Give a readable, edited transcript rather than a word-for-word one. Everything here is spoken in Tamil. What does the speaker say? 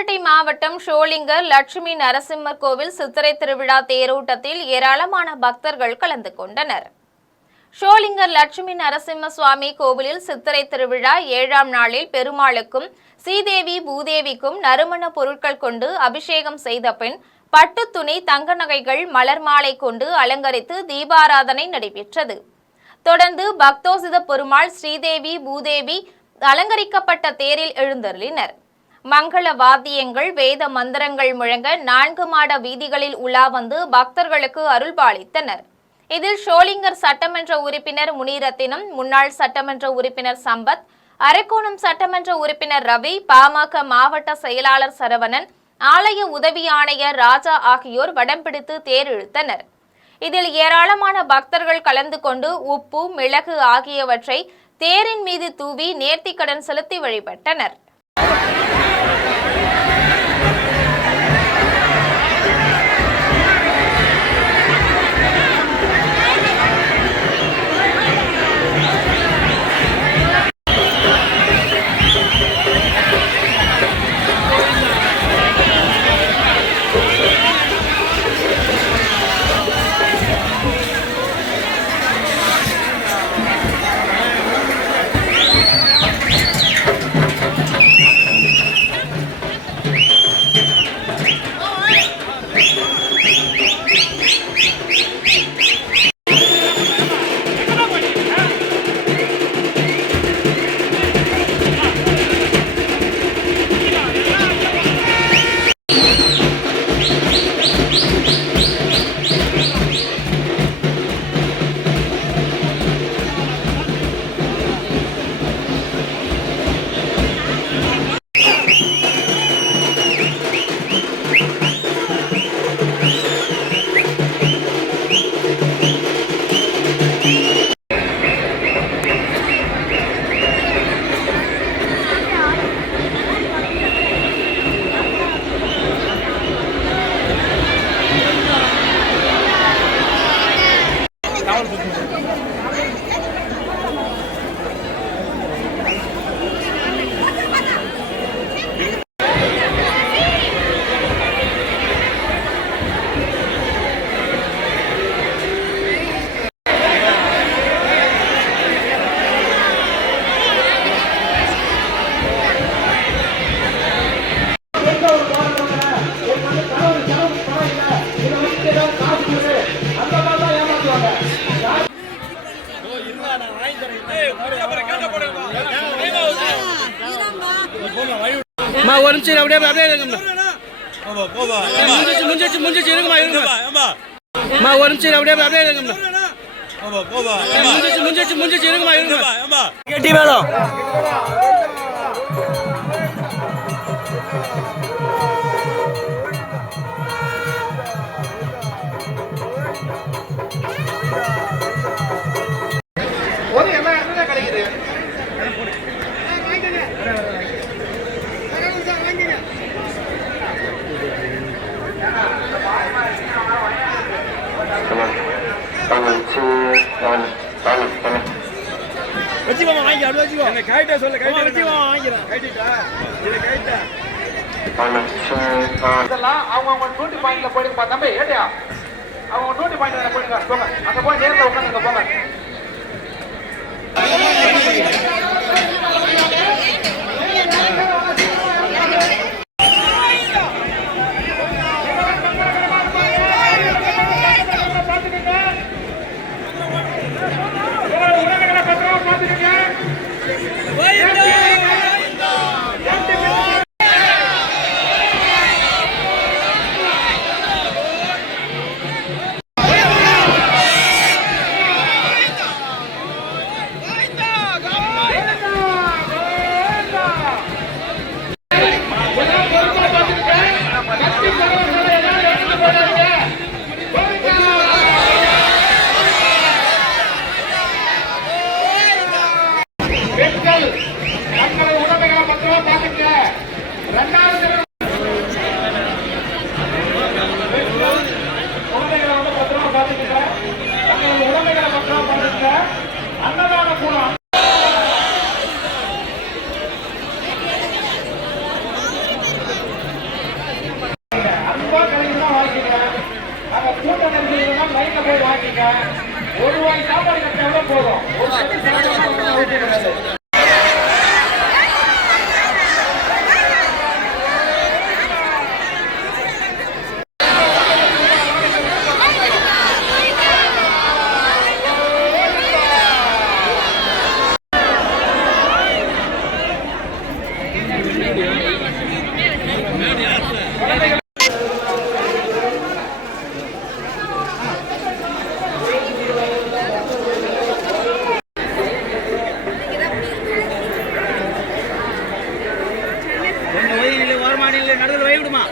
ராணிப்பேட்டை மாவட்டம் ஷோலிங்கர் லட்சுமி நரசிம்மர் கோவில் சித்திரை திருவிழா தேரோட்டத்தில் ஏராளமான பக்தர்கள் கலந்து கொண்டனர். ஷோலிங்கர் லட்சுமி நரசிம்ம சுவாமி கோவிலில் சித்திரை திருவிழா 7ஆம் நாளில் பெருமாளுக்கும் ஸ்ரீதேவி பூதேவிக்கும் நறுமண பொருட்கள் கொண்டு அபிஷேகம் செய்த பின் பட்டு துணி, தங்க நகைகள், மலர் மாலை கொண்டு அலங்கரித்து தீபாராதனை நடைபெற்றது. தொடர்ந்து பக்தோசித பெருமாள், ஸ்ரீதேவி பூதேவி அலங்கரிக்கப்பட்ட தேரில் எழுந்தருளினர். மங்கள வாத்தியங்கள், வேத மந்திரங்கள் முழங்க 4 மாட வீதிகளில் உலா வந்து பக்தர்களுக்கு அருள்பாலித்தனர். இதில் ஷோலிங்கர் சட்டமன்ற உறுப்பினர் முனிரத்தினம், முன்னாள் சட்டமன்ற உறுப்பினர் சம்பத், அரக்கோணம் சட்டமன்ற உறுப்பினர் ரவி, பாமக மாவட்ட செயலாளர் சரவணன், ஆலய உதவி ஆணையர் ராஜா ஆகியோர் வடம் பிடித்து தேர் இழுத்தனர். இதில் ஏராளமான பக்தர்கள் கலந்து கொண்டு உப்பு, மிளகு ஆகியவற்றை தேரின் மீது தூவி நேர்த்திக்கடன் செலுத்தி வழிபட்டனர். ஒரு நிமிஷம் அப்படியே இருங்கம்மா. முடிஞ்சிச்சு இருங்கம்மா ஒரு நிமிஷம் அப்படியே இருங்கம்மா. முடிஞ்சிச்சு இருங்கம்மா. கேட்டி வேணும். வச்சுக்கோமா வாங்கி அப்படி வச்சுக்கோ. என்ன கைட்டா சொல்ல கைட்டா வச்சுக்கோ வாங்கிக்கிறேன். கைட்டா இது கைட்டா இதெல்லாம் அவங்க டூட்டி பாயிண்ட்ல போயிடுங்க தம்பி. ஏட்டியா அவங்க டூட்டி பாயிண்ட்ல போயிடுங்க. போங்க அங்க போய் நேர்ல உட்காந்துங்க போங்க. பாருங்க. ஒரு வாய் சாப்பாடு கட்டினா கூட போதும். ஒரு கட்டி சாப்பிட்டா அவசியம் கிடையாது. கொஞ்சம் ஓரமானில நடுவில் வை விடுமா